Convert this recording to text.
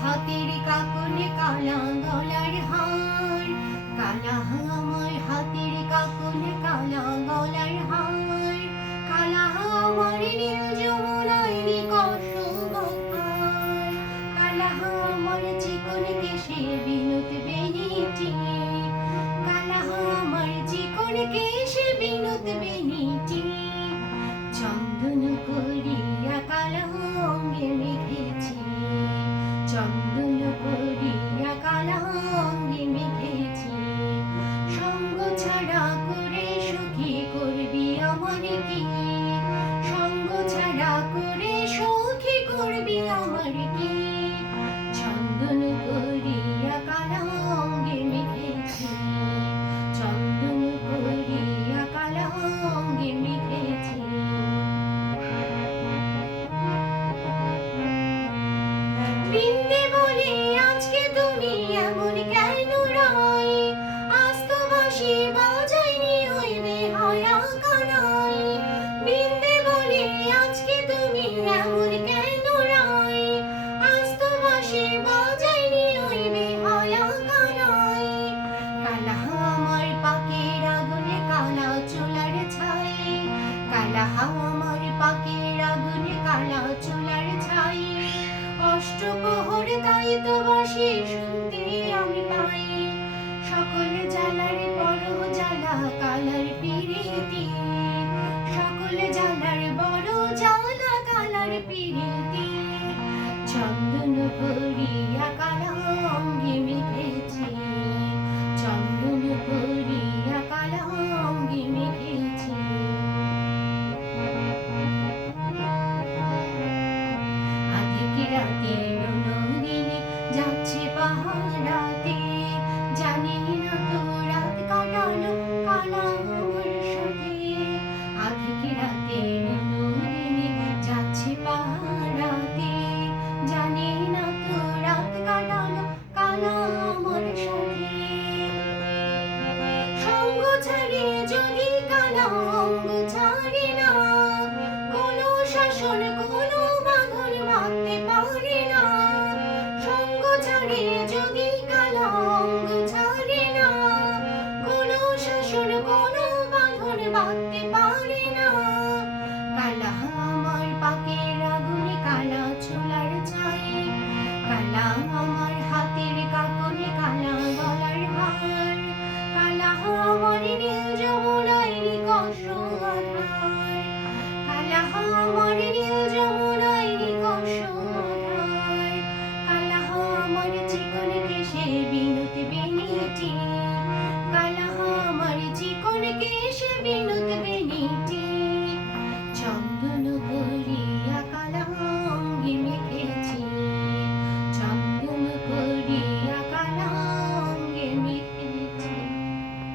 হাতের কাকনে কালা গলার হার, কালা আমার হাতের কাকনে কালা গলার হার, কালা আমার নীল যমুনায় গঙ্গার কালা আমার চিকন কেশে বিনোদ বেনিটি কালা আমার চিকন কেশে বিনোদ বেনিটি চন্দন করিয়া অষ্টপ্রহর তাই তো বাসি শুনতে আমি পাই। সকল বড় জ্বালা কালার পিরিতি। সকল জ্বালার বড় জ্বালা কালার পিরিতি। চন্দন করিয়া কালা অঙ্গে মেঘেছি চন্দন করিয়া কালা অঙ্গে মেঘেছি আধিক রাতে যদি অঙ্গ ছাড়ে না। কোনো শাসন, কোনো বাঁধন মানতে পারে না। সঙ্গ ছাড়ে যদি কালা অঙ্গ ছাড়ে না। কোনো শাসন, কোনো বাঁধন বাঁধতে পারে না। কালা কিসের বিনুত বিনীতি। কালা আমার জীবন কিসের বিনুত